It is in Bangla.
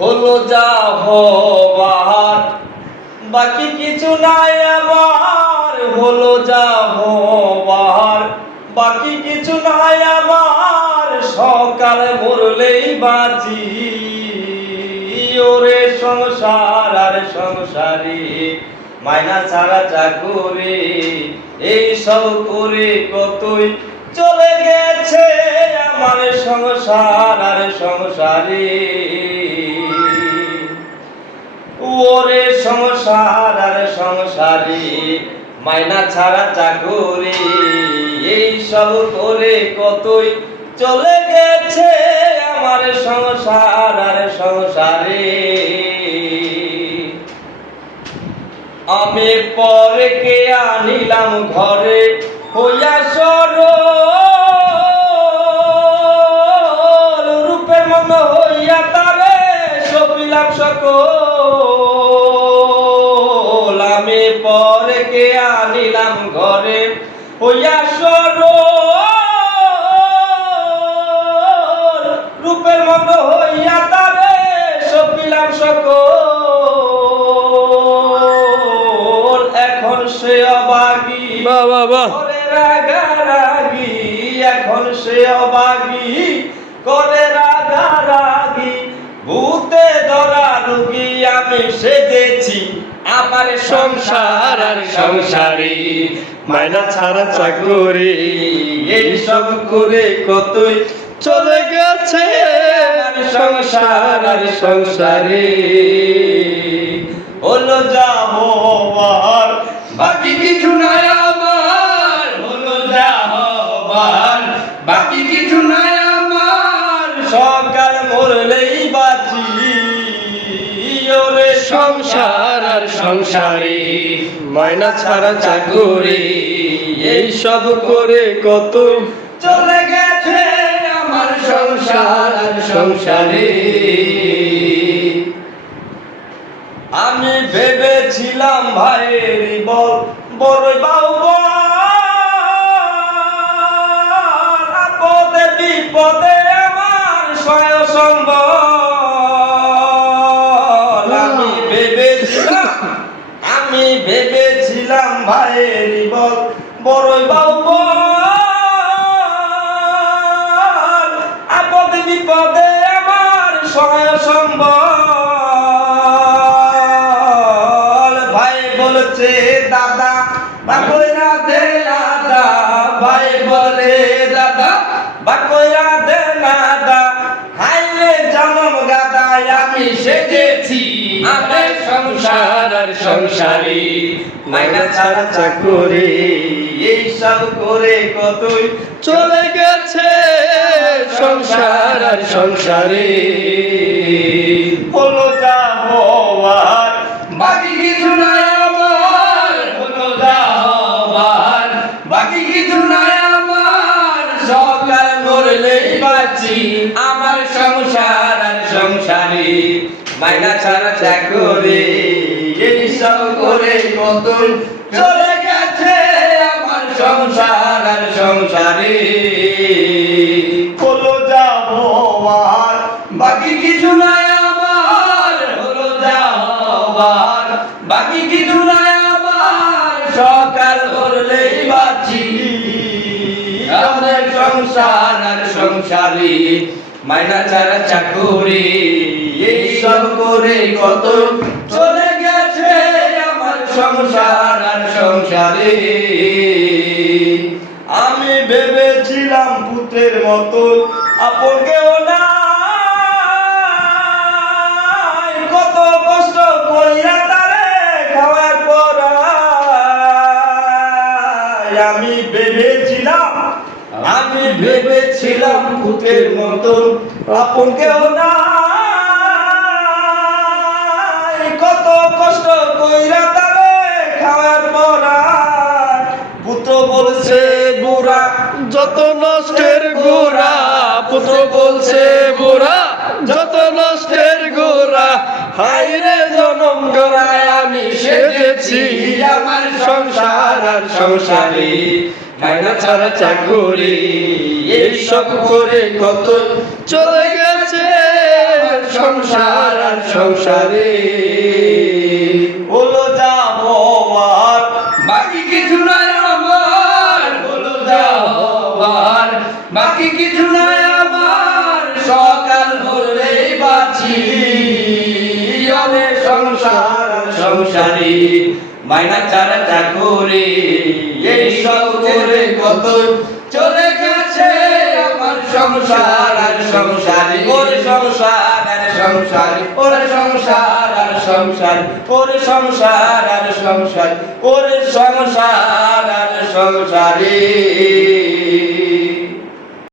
হলো যা হবার বাকি কিছু নাই আমার, হলো যা হবার বাকি কিছু নাই আমার, সকালে মরলেই বাঁচি। ওরে সংসার আর সংসারে মাইনা ছাড়া চাকুরি, এই সব করে কতই চলে গেছে আমার সংসার আর সংসারে। ওরে সংসার আর সংসারে মাইনা ছাড়া চাকুরি, এই সব করে কতই চলে গেছে আমার সংসার আর সংসারে। আমি পরে কে আনিলাম ঘরে হইয়া সরল, রূপের মন হইয়া তারে সপিলাম সকল। আমি পরে কে আনিলাম ঘরে হইয়া সরল, রূপের মন হইয়া তারে সপিলাম সকল। এখন সে অবাগী করে রাগারাগি, এখন সে অবাগী করে রাগারাগি, ভূতে ধরা রোগী আমি সেজেছি আমার সংসার আর সংসারে মাইনা ছাড়া চাকুরি, এই সব করে কতই চলে গেছে আমার সংসার আর সংসারে। হলো যা হবার বাকি কিছু নাই আমার, হলো যা হবার বাকি কিছু নাই আমার, সকাল মরলেই বাঁচি। ওরে সংসার আর সংসারে মাইনা ছাড়া চাকুরি, এই সব করে কত চলে গেছে আমার সংসার আর সংসারে। আমি ভেবেছিলাম ভাইয়ের বল বড়ই বাউবা, আপদে বিপদে আমার সয় সম্বল। আমি ভেবেছিলাম ভাইয়ের বল বড়ই বাউবা, আপদে বিপদে আমার সয় সম্বল। ভাই বলছে দাদা বাকইরা দে দাদা, ভাই বলে দাদা বাকইরা দে দাদা, হাইলে জনম গাদায় আমি সেজেছি আমার সংসার আর সংসারে মাইনা ছাড়া চাকুরি, এই সব করে কতই চলে গেছে সংসার আর সংসারে। হলো যা হবার বাকি কিছু নাই আমার, হলো যা হবার বাকি কিছু নাই আমার, সকাল মরলেই বাঁচি আমার সংসার আর সংসারে মাইনা ছাড়া চাকুরি, এই সব করে কত চলে গেছে আমার সংসার আর সংসারে। হলো যা হবার বাকি কিছু নাই আমার, হলো যা হবার বাকি কিছু নাই আমার, সকাল হলেই বাঁচি আমার সংসার আর সংসারে মাইনা ছাড়া চাকুরি, এই সব করে কত চলে গেছে আমার সংসার আর সংসারে। আমি ভেবেছিলাম ভূতের মতো আপন কেউ নাই, কত কষ্ট কইরা তারে খাওয়ার পর আমি ভেবেছিলাম ভূতের মতো আপন কেউ নাই, কত কষ্ট কইরা তারে খাওয়ার পর। পুত্র বলছে বুড়া যত নষ্টের গোড়া, পুত্র বলছে বুড়া যত নষ্টের গোড়া, হাইরে জনম গড়ায় আমি সেজেছি আমার সংসার আর সংসারে মাইনা ছাড়া চাকুরি, এই সব করে কত চলে গেছে সংসার আর সংসারে হলো যা হওয়ার, বাকি কিছু নাই আমার, হলো যা হবার বাকি কিছু নাই আমার, সকাল হলেই বাঁচি অরে সংসার আর সংসারী, মাইনা ছাড়া চাকরি এই সব করে কত চলে গেছে আমার সংসার আর সংসারী, ওরে সংসার আর সংসারী, ওরে সংসার আর সংসার, ওরে সংসার আর সংসার, ওরে সংসার আর সংসারী।